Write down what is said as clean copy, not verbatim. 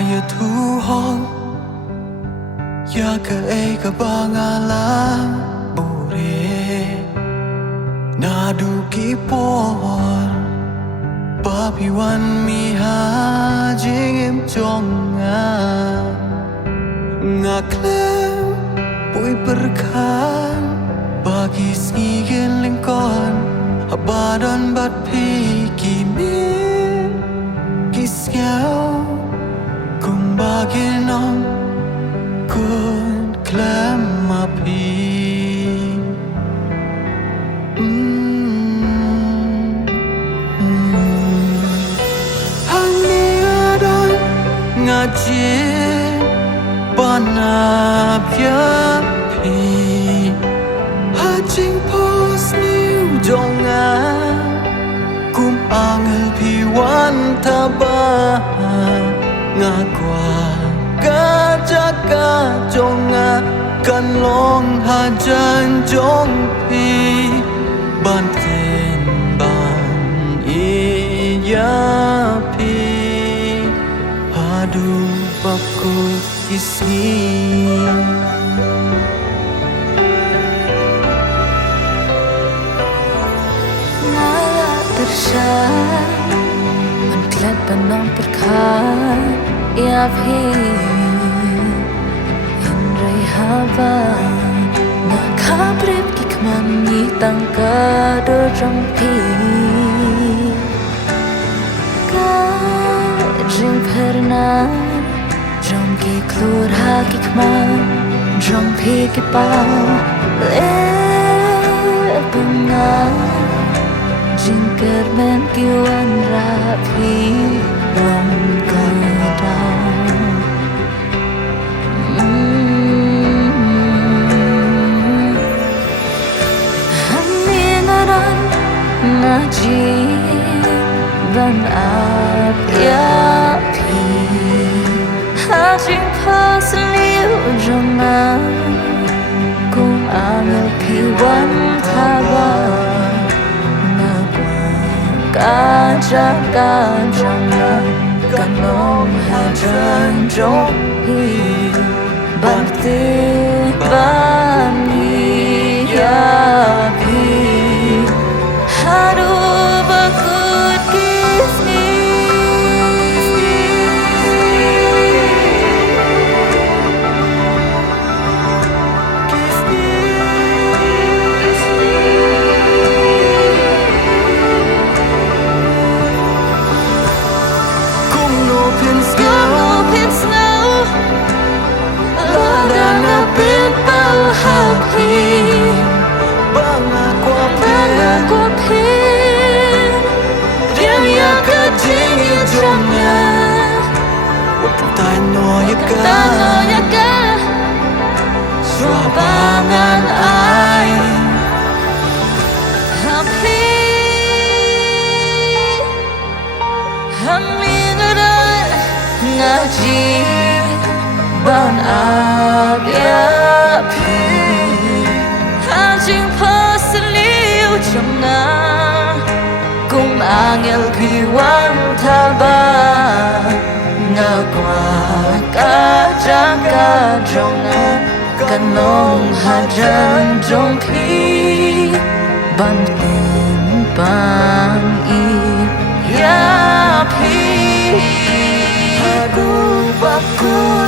ya thu hong ya ka e ka ba nga la bu re na du ki por ba pi wan mi ha jing em chong nga klem pui berkan bagi snigin lengkon abadan bat pi kimin kisyao kung bagi nom kun klem api hang ni adon ngaji banap ya pi hajing pos niu jonga kum angel pi wan taba nga kwa ka jaka jonga kan long hajan jong pi ban ten ban i ya pi hadu bakut kisni nala tersyar menklat penom perkar ya bhi indrai hava na khabrib ki kman ni tangka do jong pi ka jing pherna jong ki klur ha ki kman jong pi ki pau le bunga jingker men ki wan ra phi long ka down hani ngaran ngaji ban ap ya phi ha jing pas liu jona kum angel phi wan thaba ka janga kanong hajan jong hi ban te ban ya bi haru bakut kisni Tanoyaka Swabangan ay Happy Hamingaran Ngaji Ban agyapi Hajing pasaliw Changa Kung angel kiwan taba nga kwa ka jaka jonga kanong hajan jong pi ban tin ban i ya pi aku baku